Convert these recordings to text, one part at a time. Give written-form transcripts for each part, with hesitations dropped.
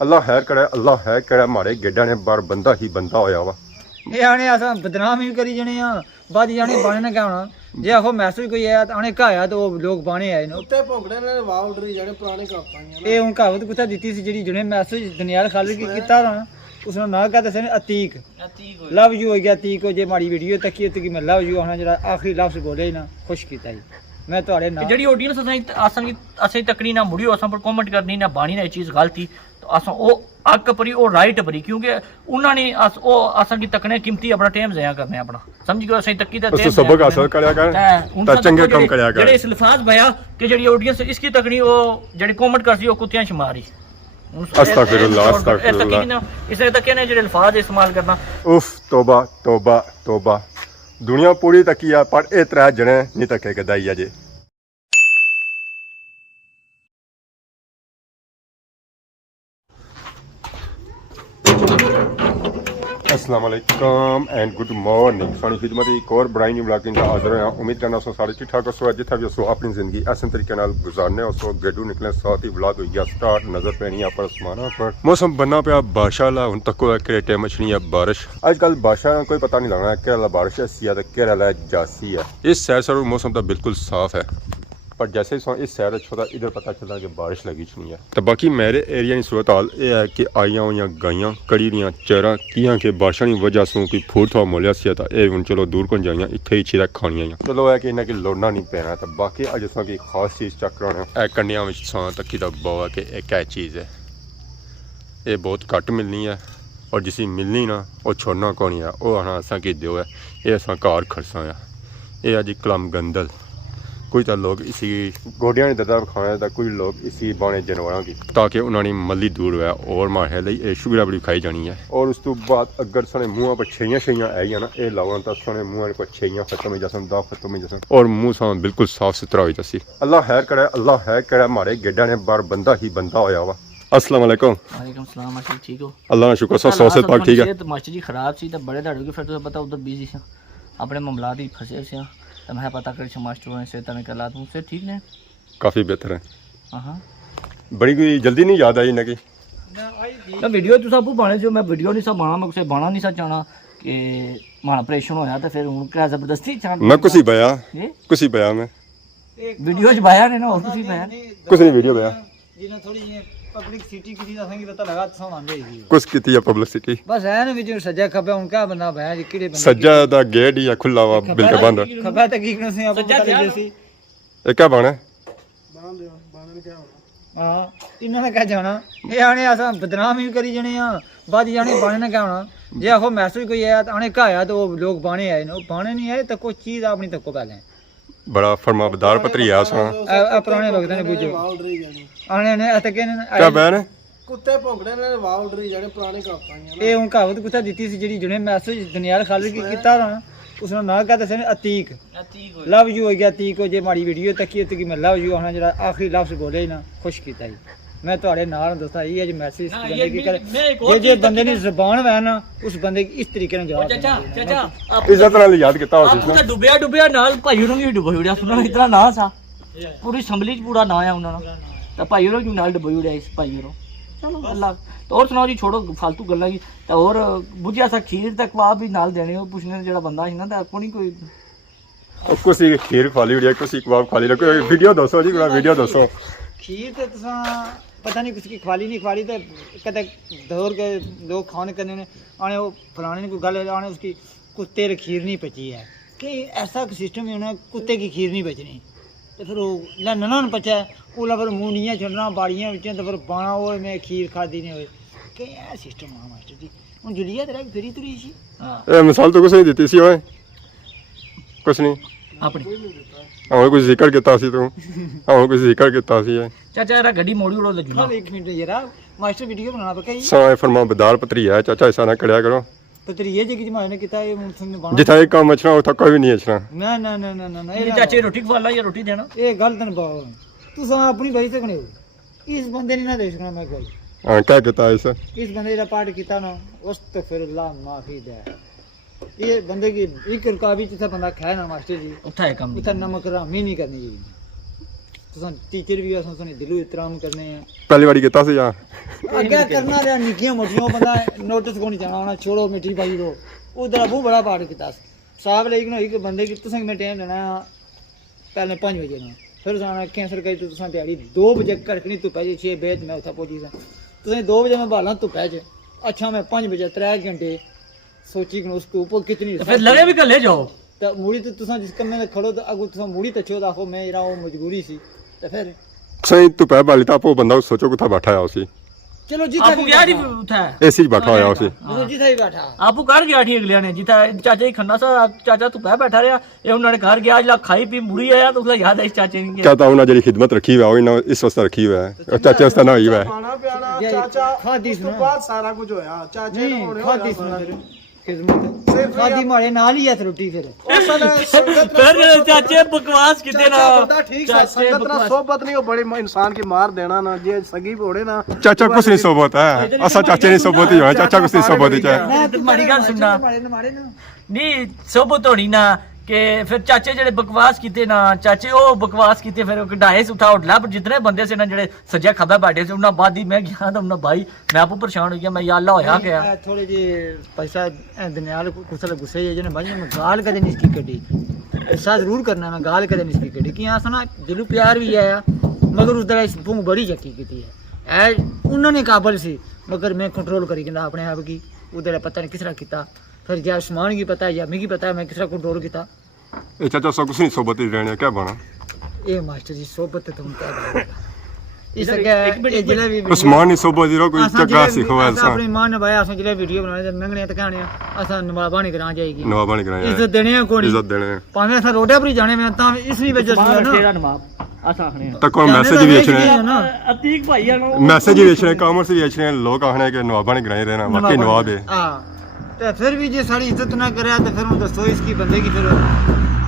अल्लाह खैर करे, अल्लाह खैर करे। मारे गेडा ने बार बंदा ही बंदा होया वा। ये आने असा बदनाम ही करी जने बाद जाने बाने ने क्या होना जे आखो मैसेज कोई आया तो आने कहा तो लोग बाने आए नो ਉੱਤੇ ਭੌਂਕੜੇ ਨੇ ਵਾਹ ਉੱਡਰੀ ਜਾਣੇ ਪੁਰਾਣੇ ਕਾਪਾਂ ये हूँ कहावत कुत्ता दी सी जी जिन्हें मैसेज दुनिया खाली की किता ना उसने ना कहते थे अतीक लव यू हो गया अतीक हो जे माड़ी वीडियो तकी तो कि मैं लव यू होना जरा आखिरी लफ्ज बोले ही ना खुश किया जी मैं ਤੁਹਾਡੇ ਨਾਲ ਜਿਹੜੀ ਆਡੀਅנס ਅਸੀਂ ਤੱਕਣੀ ਨਾ ਮੁੜਿਓ ਅਸਾਂ ਪਰ ਕਮੈਂਟ ਕਰਨੀ ਨਾ ਬਾਣੀ ਨਾ ਇਹ ਚੀਜ਼ ਗਲਤੀ ਤਾਂ ਅਸਾਂ ਉਹ ਅੱਕ ਪਰੀ ਉਹ ਰਾਈਟ ਪਰੀ ਕਿਉਂਕਿ ਉਹਨਾਂ ਨੇ ਉਹ ਅਸਾਂ ਕੀ ਤੱਕਣੇ ਕੀਮਤੀ ਆਪਣਾ ਟਾਈਮ ਜ਼ਾਇਆ ਕਰਨੇ ਆਪਣਾ ਸਮਝ ਗਏ ਅਸੀਂ ਤੱਕੀ ਦਾ ਉਸ ਸਬਕ ਹਾਸਲ ਕਰਿਆ ਕਰ ਤਾਂ ਚੰਗੇ ਕੰਮ ਕਰਿਆ ਕਰ ਜਿਹੜੇ ਇਸ ਲਫ਼ਾਜ਼ ਭਇਆ ਕਿ ਜਿਹੜੀ ਆਡੀਅנס ਇਸ ਕੀ ਤੱਕਣੀ ਉਹ ਜਿਹੜੀ ਕਮੈਂਟ ਕਰਦੀ ਉਹ ਕੁੱਤਿਆਂ ਸ਼ਮਾਰੀ ਅਸਤਗਫਿਰullah ਅਸਤਗਫਿਰullah ਇਸੇ ਤੱਕੇ ਨੇ ਜਿਹੜੇ ਲਫ਼ਾਜ਼ ਇਸਤੇਮਾਲ ਕਰਨਾ उफ तौबा तौबा तौबा दुनिया पूरी तकी आ पर ए त्रै जने नहीं तके कदाई अजे अस्सलाम वालेकुम एंड गुड मॉर्निंग सानी खिदमत एक और बराई न्यू ब्लॉगिंग का हाजिर हैं। उम्मीद करना सो सारे ठीक ठाक हो जिथे भी सो अपनी जिंदगी ऐसे तरीके नाल गुजारने हो सो गेडू निकले साथ ही व्लॉग हो गया स्टार्ट नजर पैनी पर आसमाना पर मौसम बनना पिया बादशाह हुन तक क्रेटे मछली है बारिश अजकल बादशाह कोई पता नहीं लगना केरला बारिश है सिया केरला जासी है। इस सैर सर मौसम तो बिल्कुल साफ है पर जैसे ही इस सैर छोटा इधर पता चलता कि बारिश लगी नहीं है। तो बाकी मेरे एरिया की सूरत हाल यह है कि आइया हुई गाइयां कड़ी दियां चरा कियां के बारिशा की वजह से कोई फूड थोड़ा मोलिया सी था ये हूँ चलो दूर को जाइया इतने ही चीज़ें खानिया चलो है कि इन्हें कि लोड़ना नहीं पैना। तो बाकी अज अस की खास चीज़ चक रहे कंडिया में तक्की का बो है कि एक है चीज़ है ये बहुत घट मिलनी है और जिसी मिलनी ना वो छोड़ना कौन है वो आना असा कि दो है ये असा घर खरसा है ये है जी कलम गंदल कुछ तो लोग इसी गोडिया ने दर्द खाने था कुछ लोग इसी बाने जानवरों की ताकि उन्होंने मली दूर हुआ और मारे लिए शुगरा बड़ी खाई जानी है। और उस तो बाद अगर साने मुँह पर छइयां छइयां आई ना ये लाओ तो साने मुँह पर छइयां खत्म हो जासन दाग खत्म हो जासन और मुँह सा बिल्कुल साफ सुथरा हो जासी। अल्लाह खैर करे, अल्लाह खैर करे। मारे गेडा ने बार बंदा ही बंदा होया वा। अस्सलाम वालेकुम। वालेकुम सलाम मास्टर ठीक हो अल्लाह का शुक्र सब सौ से पाक ठीक है। मास्टर जी खराब सी तो बड़े दाड़ो के फिर तो पता उधर बिजी से अपने मामला ही फंसे से तो मैं पता कर मास्टर से तने कला तुमसे ठीक ने काफ़ी बेहतर है। हां बड़ी कोई जल्दी नहीं याद आई ना कि ना वीडियो तो सब बाने जो मैं वीडियो नहीं सब बाना मैं कुछ बाना नहीं सा चाहना कि मां ऑपरेशन होया तो फिर हुन क्या जबरदस्ती चाह मैं कुछ ही बया मैं वीडियो च बाया ने ना और कुछ ही बाया कुछ नहीं वीडियो बया जिन्हें थोड़ी पब्लिक सिटी की असेंगी पता लगा तो आंदे ही कुछ की है पब्लिसिटी बस है ना विच सजा खबे हुन क्या बंदा भया जी किड़े बंदा सज्जा दा गेट ही खुला हुआ बिल्कुल बंद खबा तक की कने से आप पता लगे सी ये क्या बना ਬਾਣ ਨੇ ਕੀ ਹੋਣਾ हां इन्हां ने क्या जाना ये आने असा बदनाम ही करी जने बाद जाने बाने ने क्या होना जे आखो मैसेज कोई आया तो आने कहा तो लोग बाने आए नो बाने नहीं आए तो कोई चीज अपनी तको पहले बड़ा फरमाबदार पत्री है उसमें पुराने वक्त ने बुझो ਵਾਹ ਉੱਡਰੀ ਜਾਣੇ आने ने अतके ने क्या बहन ਕੁੱਤੇ ਭੌਂਕੜੇ ਨੇ ਵਾਹ ਉੱਡਰੀ ਜਾਣੇ ਪੁਰਾਣੇ ਕਾਪਾਂ ये हूँ कहावत कुत्ता दी सी जी जिन्हें मैसेज दुनिया खाली की किता ना उसने ना कहते थे अतीक लव यू हो गया अतीक हो जे माड़ी वीडियो तकी तो कि मैं लव यू होना जरा आखिरी लफ्ज बोले ही ना खुश किया जी मैं ਤੁਹਾਡੇ ਨਾਲ दोस्ता ये जो मैसेज बंदे की करे जे बंदे ने जुबान है ना उस बंदे की इस तरीके से जवाब चाचा इज्जत नाल याद किता हो आप तो डुबिया नाल भाई ਨੂੰ ਵੀ ਡੁਬੋ ਉੜਿਆ ਸੁਣਾ ਇਤਨਾ ਨਾ ਸਾ ਪੂਰੀ ਸੰਭਲੀ ਚ ਪੂਰਾ ਨਾ ਆ ਉਹਨਾਂ ਦਾ ਤਾਂ ਭਾਈ ਨੂੰ ਕਿਉਂ ਨਾਲ ਡੁਬੋ ਉੜਿਆ ਇਸ ਭਾਈ ਨੂੰ ਚਲੋ ਅੱਲਾ और सुनाओ जी छोड़ो फालतू गल्ला की तो और बुझिया सा खीर तक कबाब भी नाल देने हो पुछने जेड़ा बंदा है ना तो आपको नहीं कोई कुछ खीर खाली उड़िया कुछ कबाब खाली रखो वीडियो दोस्तों जी वीडियो दोस्तों खीर तो तुसा पता नहीं किसकी खवाली नहीं खवाली तो कदे दौर के लोग खाने करने ने आने वो फलाने ने कोई गल आने उसकी कुत्ते री खीर नहीं पची है कि ऐसा सिस्टम है ना कुत्ते की खीर नहीं बचनी तो फिर वो नना न पचा ओला फिर मूनियाँ छड़ना बाड़ियाँ बिच तो फिर बाना वो मैं खीर खादी नहीं हुए कि यह सिस्टम है मास्टर जी हूँ जुलिया तेरा फिरी तुरी सी ए मिसाल तो कुछ नहीं दी सी ओए कुछ नहीं अपनी हमें कुछ जिक्र किया सी तू हमें कुछ जिक्र किया सी चाचा यार गड्डी मोड़ी उड़ो तो जुना एक मिनट जरा मास्टर वीडियो बनाना पक्का ही सा फरमाबदार पत्री है चाचा ऐसा ना करिया करो पत्री ये जी माने किता ये मुंह बना जिथा एक काम अचना उथा कोई भी नहीं अचना ना ना ना ना ना ये चाचे रोटी खवाला या रोटी देना ये गलत न पाओ तू सा अपनी बड़ी सकने हो इस बंदे ने ना दे सकना मैं कोई हां क्या कहता है ऐसा इस बंदे का पाठ किता ना अस्तगफिरुल्लाह माफी दे ये बंदे की एक रुकाबी जितना बंदा खाए ना मास्टर जी उठा है कम उतना नमक रामी नहीं करनी चाहिए ਤੁਸੀਂ ਟੀਚਰ ਵੀ ਆ ਤੁਸੀਂ ਦਿਲੋਂ ਇਤਰਾਮ ਕਰਨੇ ਆ ਪਹਿਲੀ ਵਾਰੀ ਕੀਤਾ ਸੀ ਜਾਂ ਅੱਗੇ ਕਰਨਾ ਰਿਹਾ ਨਿੱਕੀਆਂ ਮੋਟੀਆਂ ਬੰਦਾ ਨੋਟਿਸ ਕੋਈ ਨਹੀਂ ਜਾਣਾ ਹੋਣਾ ਛੋੜੋ ਮਿੱਠੀ ਭਾਈ ਰੋ ਉਹਦਾ ਬਹੁਤ ਬੜਾ ਪਾਠ ਕੀਤਾ ਸਾਹਬ ਲੇਕਿਨ ਹੋਈ ਕਿ ਬੰਦੇ ਕਿ ਤੁਸੀਂ ਮੈਂ ਟਾਈਮ ਲੈਣਾ ਪਹਿਲੇ 5 ਵਜੇ ਨੂੰ ਫਿਰ ਜਾਣਾ ਕੈਂਸਲ ਕਰੀ ਤੁਸੀਂ ਦਿਹਾੜੀ 2 ਵਜੇ ਕੜਕਣੀ ਤੂੰ ਪੈ ਜੇ 6 ਵਜੇ ਮੈਂ ਉੱਥੇ ਪਹੁੰਚੀ ਸਾਂ ਤੁਸੀਂ 2 ਵਜੇ ਮੈਂ ਭਾਲਾਂ ਤੂੰ ਪੈ ਜੇ अच्छा मैं 5 बजे 3 घंटे सोची कि उसके ऊपर कितनी फिर लगे भी कर ले जाओ तो मूड़ी तो तुसा जिस कम में खड़ो तो अगो तुसा मूड़ी तो छोड़ आखो मैं इरा वो मजबूरी सी तो फिर सही तू पै बाली ता वो बंदा सोचो किथा बैठा है उसी चलो जिथा आपको क्या नहीं उठा है एसी च बैठा होया उसी वो जिथा ही बैठा आपको घर गया ठीक लिया ने जिथा चाचा ही खन्ना सा चाचा तू पै बैठा रहा ये उन्होंने घर गया आज खाई पी मुड़ी आया तो उसका याद है इस चाचे ने चाहता हूं ना जेडी खिदमत रखी हुई है ना इस वास्ते रखी हुई है चाचे वास्ते ना हुई है ਖਾਣਾ ਪਿਆਣਾ ਚਾਚਾ खादी ਉਸ ਤੋਂ ਬਾਅਦ ਸਾਰਾ ਕੁਝ ਹੋਇਆ ਚਾਚੇ ਨੂੰ नहीं ਹੋਣੇ खादी सुना खिदमत खादी मारे नाल ही है रोटी फिर फिर चाचे बकवास किते ना ਬੰਦਾ ਠੀਕ ਹੈ ਸੰਗਤ ਨਾਲ सोहबत नहीं वो बड़े इंसान की मार देना ना जे सगी भोड़े ना चाचा कुछ नहीं सोबत है असा चाचे नहीं सोबत ही है चाचा कुछ नहीं सोबत ही है मैं माड़ी गल सुनना मारे ना नहीं सोबत होनी ना कि फिर चाचे जेड़े बकवास कीते ना चाचे ओ बकवास कीते फिर कढ़ाए से उठा उठला पर जितने बंदे से ना जेड़े सज्जा खब्बा बैठे से उन्हें बाद ही मैं गया तो उन्हें भाई मैं आपको परेशान हो गया मैं या अल्लाह होया गया थोड़े जे पैसा दनियाल कुछ गुस्से जे ने भाई मैं गाल कदे नहीं इसकी कटी ऐसा जरूर करना मैं गाल कदे नहीं इसकी कटी कि यहां सुना दिल प्यार भी आया मगर उस तरह इस भूख बड़ी चक्की की है उन्होंने काबल सी मगर मैं कंट्रोल करी कहना अपने आप की उधर पता नहीं किस तरह किया फिर या आसमान की पता है या मिगी पता है मैं किस तरह कंट्रोल किया ए चाचा सब कुछ नहीं सोबत ही रहने क्या बना ए मास्टर जी सोबत तुम क्या इस के जिले भी उस्मान नहीं सोबत ही कोई चक्का सीखो ऐसा अपनी मां ने भाई असा जिले वीडियो बनाने ते मंगने ते कहने असा नवाबा नहीं करा जाएगी नवाबा नहीं कराया इज्जत देने कोनी इज्जत देने भाਵੇਂ असा रोडे पर ही जाने में ता इसनी वजह से ना तेरा नवाब आसा आखने तक को मैसेज भी बेच रहे हैं अतीक भाई मैसेज भी बेच रहे हैं कॉमर्स भी बेच रहे हैं लोग आखने के नवाबा नहीं कराई रहना वाकई नवाब है हां तो फिर भी जे सारी इज्जत ना करे तो फिर हम दसो इसकी बंदे की फिर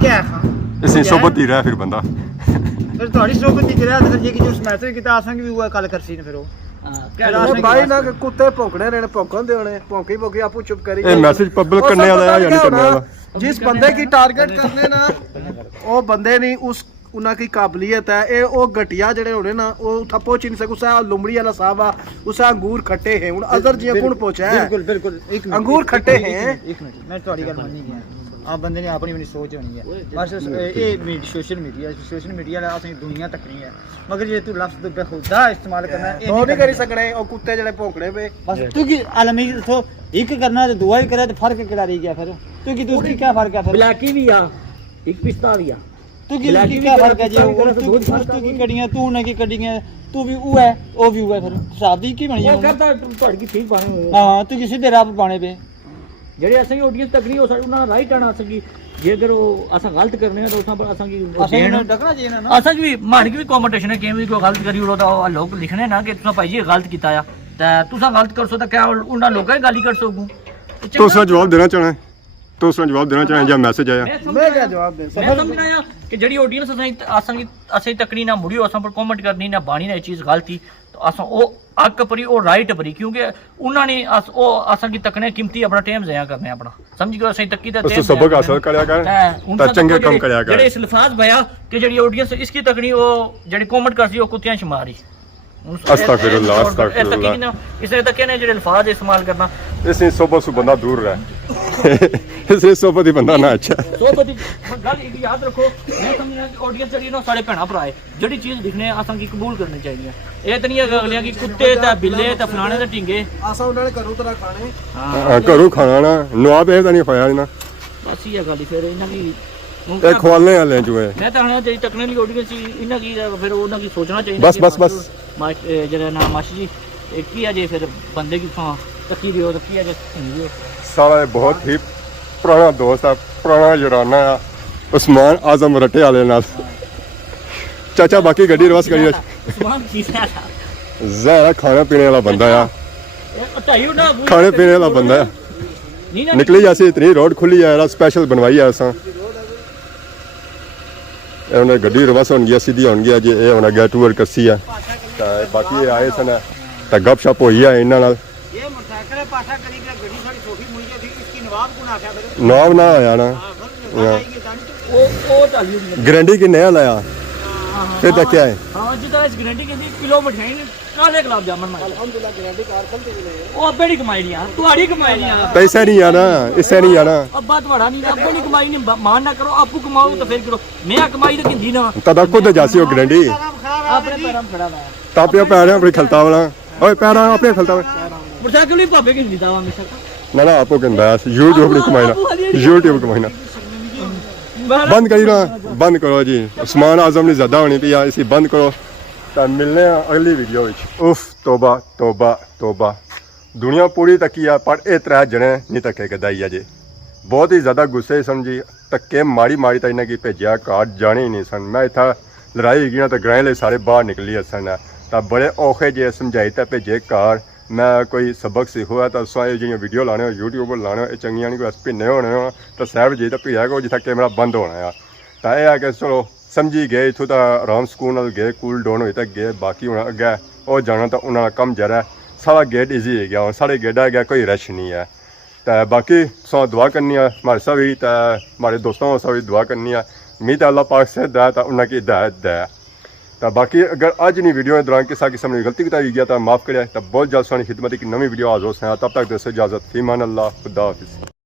क्या है इसी सोबत ही रहा फिर बंदा फिर थोड़ी सोबत ही करे तो फिर ये कि जो मैसेज किता आसांग भी हुआ कल करसी ने फिर वो भाई ना कुत्ते भौंकने रहने भौंकन दे होने भौंकी भौंकी आपू चुप करी ये मैसेज पब्लिक करने वाला है या नहीं करने वाला जिस बंदे की टारगेट करने ना वो बंदे नहीं उस उन्हें की काबिलियत है ये वो घटिया जड़े होने ना वो उठा पहुंच नहीं सके उसे लुमड़ी वाला साहब उसे अंगूर खट्टे हैं उन अदर जी कौन पहुंचा है बिल्कुल बिल्कुल एक मिनट अंगूर खट्टे हैं एक मिनट मैं थोड़ी गल माननी गया आप बंदे ने अपनी अपनी सोच होनी है बस ये सोशल मीडिया ला असली दुनिया तक नहीं है मगर ये तू लफ्ज बेखुदा इस्तेमाल करना तो नहीं करी सकने और कुत्ते जड़े भौंकने पे बस तू की आलमी तो एक करना तो दुआ ही करे तो फर्क केड़ा रह गया फिर तू की दूसरी क्या फर्क है फिर ब्लैकी भी आ एक पिस्ता भी आ तू की क्या फर्क है जे तू की कड़ियां तू ने की कड़ियां तू भी वो है ओ भी वो है फिर शादी की बनी है करता ਤੁਹਾਡੀ ਕੀ ਠੀਕ ਬਾਣੇ ਹੋਏ हां तू किसी दे रब पाने पे ਜਿਹੜੇ ਅਸਾਂ ਆਡੀਅנס ਤੱਕ ਨਹੀਂ ਹੋ ਸਕਦੀ ਉਹਨਾਂ ਦਾ ਰਾਈਟ ਆਣਾ ਸਕੀ ਜੇ ਅਗਰ ਉਹ ਅਸਾਂ ਗਲਤ ਕਰਨੇ ਆ ਤਾਂ ਉਸਾਂ ਪਰ ਅਸਾਂ ਕੀ असन डकना चाहिए ना ਅਸਾਂ ਵੀ ਮਾਰ ਕੇ ਵੀ ਕੰਪੀਟੀਸ਼ਨ ਹੈ ਕਿਵੇਂ ਵੀ ਕੋਈ ਗਲਤ ਕਰੀ ਉਹ ਤਾਂ ਲੋਕ ਲਿਖਣੇ ਨਾ ਕਿ ਤੁਸੀਂ ਭਾਈ ਜੀ ਇਹ ਗਲਤ ਕੀਤਾ ਆ ਤਾਂ ਤੁਸੀਂ ਗਲਤ ਕਰ ਸੋ ਤਾਂ ਕਿਆ ਉਹਨਾਂ ਲੋਕਾਂ ਹੀ ਗਾਲੀ ਕਰ ਸਕੂ तो उसका जवाब देना चाहना है तो उसका जवाब देना चाहें या मैसेज आया मैं क्या जवाब दे मैं समझना आ कि जड़ी ऑडियंस असें तकनी ना मुड़ियो असां पर कमेंट करनी ना बाणी ना चीज गलती तो असां ओ हक परी ओ राइट परी क्योंकि उन्होंने ओ असां की तकने कीमती अपना टाइम ज़ाया करने अपना समझ गयो असें तक्की दा उससे सबक हासिल करया कर ता चंगे काम करया कर जेड़े इस अल्फाज भया कि जड़ी ऑडियंस इसकी तकनी ओ जड़ी कमेंट करसी ओ कुत्तियां शुमारी अस्तगफिरुल्लाह अस्तगफिरुल्लाह इसने तक ने जेड़े अल्फाज इस्तेमाल करना इससे सोबत से बंदा दूर रहे इससे सोबत ही बंदा ना अच्छा सोबत गल एक याद रखो मैं समझना कि ऑडियंस जड़ी ना सारे भैणा भरा है जड़ी चीज दिखने असां की कबूल करनी चाहिए ये तो नहीं है अगलियां की कुत्ते ते बिल्ले ते फलाने ते टिंगे आसा उन्होंने करू तरह खाने हां करू खाना ना नवाब है नहीं खाया ना बस ये गल फिर इन्हां की ए खवालने वाले जो है मैं तो हना जेडी टेक्निकली ऑडियंस इन्हां की फिर उन्हां की सोचना चाहिए बस बस बस जरा ना माशी जी एक ही अजे फिर बंदे की तकी दियो तकी अजे सुनियो सारा बहुत ही पुराना दोस्त है पुराना याराना है उस्मान आजम रटे वाले नाल चाचा बाकी गड्डी रिवर्स करी उस्मान कीसा था ज़रा खाने पीने वाला बंदा है हटाइयो ना खाने पीने वाला बंदा है नहीं ना निकली जैसे इतनी रोड खुली है यार स्पेशल बनवाई है असा उन्हें गड्डी रिवर्स होन गया सीधी होन गया जे ये होना गया टूर करसी है बाकी ये आए सन तो गपशप हुई है इन्हां नाल ये मोटरसाइकिल पाछा करी के गड्डी सारी छोटी मुड़ी जाती इसकी नवाब को ना आख्या फिर नवाब ना आया ना ओ चालियो गारंटी की नया लाया ਇਹ ਤਾਂ ਕਿਆ ਹੈ ਹਾਂ ਜਿੱਦਾਂ ਇਸ ਗਰੰਟੀ ਕਹਿੰਦੀ ਕਿਲੋ ਮਠਿਆਈ ਨੇ ਕਾਲੇ ਗੁਲਾਬ ਜਾਮਨ ਮਾਰ ਅਲਹਮਦੁਲਿਲਾ ਗਾਰੰਟੀ ਕਾਰ ਖਲਤੇ ਵੀ ਨੇ ਉਹ ਅੱਬੇ ਦੀ ਕਮਾਈ ਨਹੀਂ ਆ ਤੁਹਾਡੀ ਕਮਾਈ ਨਹੀਂ ਆ ਪੈਸਾ ਨਹੀਂ ਆਣਾ ਇਸੇ ਨਹੀਂ ਆਣਾ ਅੱਬਾ ਤੁਹਾਡਾ ਨਹੀਂ ਅੱਬੇ ਦੀ ਕਮਾਈ ਨਹੀਂ ਮਾਨ ਨਾ ਕਰੋ ਆਪੂ ਕਮਾਓ ਤਾਂ ਫਿਰ ਕਰੋ ਮੈਂ ਕਮਾਈ ਤਾਂ ਕਿੰਦੀ ਨਾ ਤਦਾ ਖੁਦ ਜਾਸੀ ਉਹ ਗਰੰਟੀ ਆਪਣੇ ਪੈਰਾਂ ਖੜਾ ਵਾ ਤਾਪਿਆ ਪੈ ਰਿਹਾ ਆਪਣੀ ਖਲਤਾ ਵਾਲਾ ਓਏ ਪੈਰਾਂ ਆਪਣੇ ਖਲਤਾ ਵਾਲਾ ਮੁਰਸਾ ਕਿਉਂ ਨਹੀਂ ਭਾਬੇ ਕਿੰਦੀ ਦਾ ਵਾ ਮਿਸਾ ਨਾ ਨਾ ਆਪੋ ਕਹਿੰਦਾ YouTube ਨਹੀਂ ਕਮਾਈਣਾ YouTube ਕਮਾਈਣਾ बंद करी ना बंद करो जी उस्मान आजम ने ज़्यादा होनी पी इसी बंद करो तो मिलने हैं अगली वीडियो विच उफ तोबा तोबा तोबा दुनिया पूरी तकी है पर ये त्रै जने नहीं धक्के कदाई अजे बहुत ही ज़्यादा गुस्से सन जी धक्के माड़ी माड़ी तो इन्हें की भेजा घर जाने ही नहीं सन मैं इतना लड़ाई होगी ना तो ग्रां ले सारे बाहर निकली सन तो बड़े औखे जे समझाई तो भेजे घर मैं कोई सबक सीखो तो जो वीडियो लाने हो यूट्यूब पर लाने हो चंगियां नहीं कोई भिन्ने होने हो तो सैब जी तो भिया को जितना कैमरा बंद होना है तो यह है कि चलो समझी गए इतों तो आराम सुकून गए कूल डाउन होए तो गए बाकी हूँ अगे और जाना तो उन्होंने कम जरा सारा गेट ईजी है गया साढ़े गेट है गया कोई रश नहीं है तो बाकी सौ दुआ करनी है हमारे सब भी तो हमारे दोस्तों सब भी दुआ करनी है उम्मीद अल्लाह पाक से दै तो उन्होंने की हिदायत दै तो बाकी अगर अज नहीं वीडियो के दौरान किसी किस्म की गलती बताई गया तो माफ़ करें तो बहुत जल्द सोनी खिदमत की नवी वीडियो हाजिर हो तब तक दोस्तों इजाज़त फीमान अल्लाह खुदा हाफिज़।